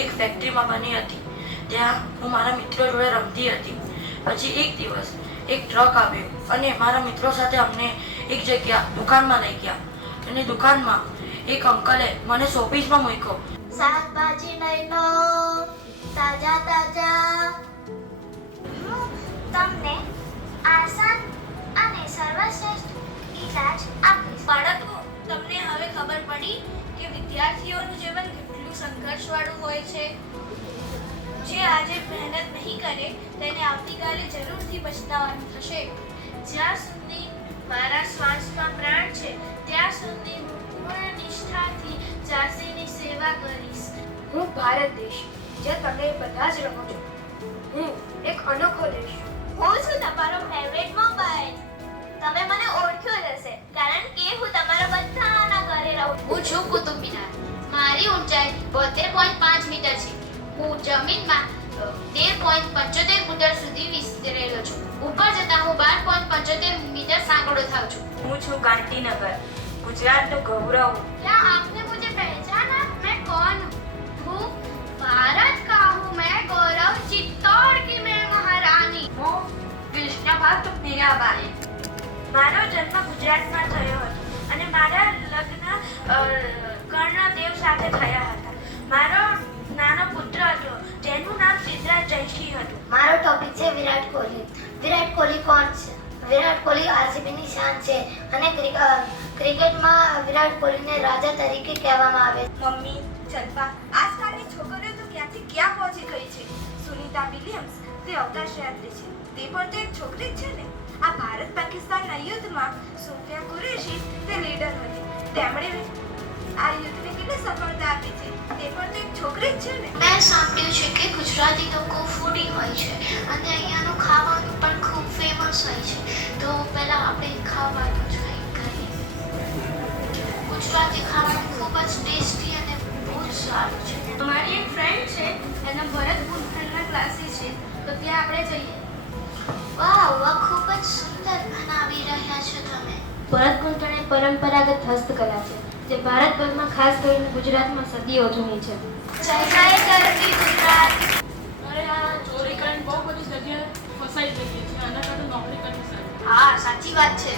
એક ફેક્ટરીમાં બની હતી. ત્યાં હું મારા મિત્રો જોડે રમતી હતી. પછી એક દિવસ એક ટ્રક આવ્યો અને મારા મિત્રો સાથે અમને એક જગ્યા દુકાનમાં લઈ ગયા. અને દુકાનમાં એક અંકલે મને શોપીસમાં મૂક્યો. શાકભાજી લઈ લો. તાજા તાજા. મહેનત નહીં કરે તેને આવતીકાલે જરૂરથી પછતાવાનું થશે. જ્યાં સુધી મારા શ્વાસમાં પ્રાણ છે ત્યાં સુધી હું પૂર્ણ નિષ્ઠાથી ઝાંસીની સેવા કરીશ. હું ભારત દેશ જે તમે બધા જ રહો છો. હું એક અનોખો દેશ હું છું તમારો ફેવરેટ મોબાઈલ તમે મને ઓળખ્યો જ હશે કારણ કે હું તમારા બધાના ઘરે રહું છું. હું છું કુતુબ મિનાર મારી ઊંચાઈ બોતેર પોઈન્ટ પાંચ મીટર છે. હું જમીનમાં તેર પોઈન્ટ પંચોતેર મીટર સુધી વિસ્તરેલો છું ઉપર જતાં હું બાર પોઈન્ટ પંચોતેર મીટર સાંકડો થાઉં છું હું છું ગાંધીનગર ગુજરાતનું ગૌરવ क्या आपने मुझे पहचाना मैं कौन हूँ भारत का हूँ मैं गौरव चित्तौड़ की मैं महारानी હું કૃષ્ણભક્ત મીરાબાઈ મારો જન્મ ગુજરાતમાં થયો હતો અને મારા લગ્ન અ, કર્ણદેવ સાથે થયા હતા મારો મારો ટોપિક છે વિરાટ કોહલી. વિરાટ કોહલી કોણ છે? વિરાટ કોહલી આરસીબીની શાન છે અને ક્રિકેટમાં વિરાટ કોહલીને રાજા તરીકે કહેવામાં આવે મમ્મી ચંપા આજકાલની છોકરીઓ તો ક્યાંથી ક્યાં પહોંચી ગઈ છે? સુનિતા વિલિયમ્સ, તે અવકાશ યાત્રી છે. તે પણ તો એક છોકરી જ છે ને. આ ભારત પાકિસ્તાનના યુદ્ધમાં સુફિયા કુરેશી તે લીડર હતી. તેમણે આ યુદ્ધને કેટલી સફળતા આપી? મેં સાંભળ્યું છે કે ગુજરાતી લોકો ફૂડી હોય છે અને અહીંયાનું ખાવાનું પણ ખૂબ ફેમસ હોય છે. તો પહેલાં આપણે ખાવાનું જોઈ કરીએ. ગુજરાતી ખાવાનું ખૂબ જ ટેસ્ટી અને બહુ જ સારું છે. મારી એક ફ્રેન્ડ છે એના ભરત ગુંથણના ક્લાસીસ છે. તો ત્યાં આપણે જઈએ. વાહ વાહ ખૂબ જ સુંદર બનાવી રહ્યા છો તમે. ભરત ગુંથણ એ પરંપરાગત હસ્તકલા છે. જે ભારતભરમાં ખાસ કરીને ગુજરાતમાં સદીઓ જૂની છે. ચોરી કરીને બહુ બધી જગ્યાએ ફસાઈ જઈએ છીએ. આના કરતાં નોકરી કરવી હા સાચી વાત છે.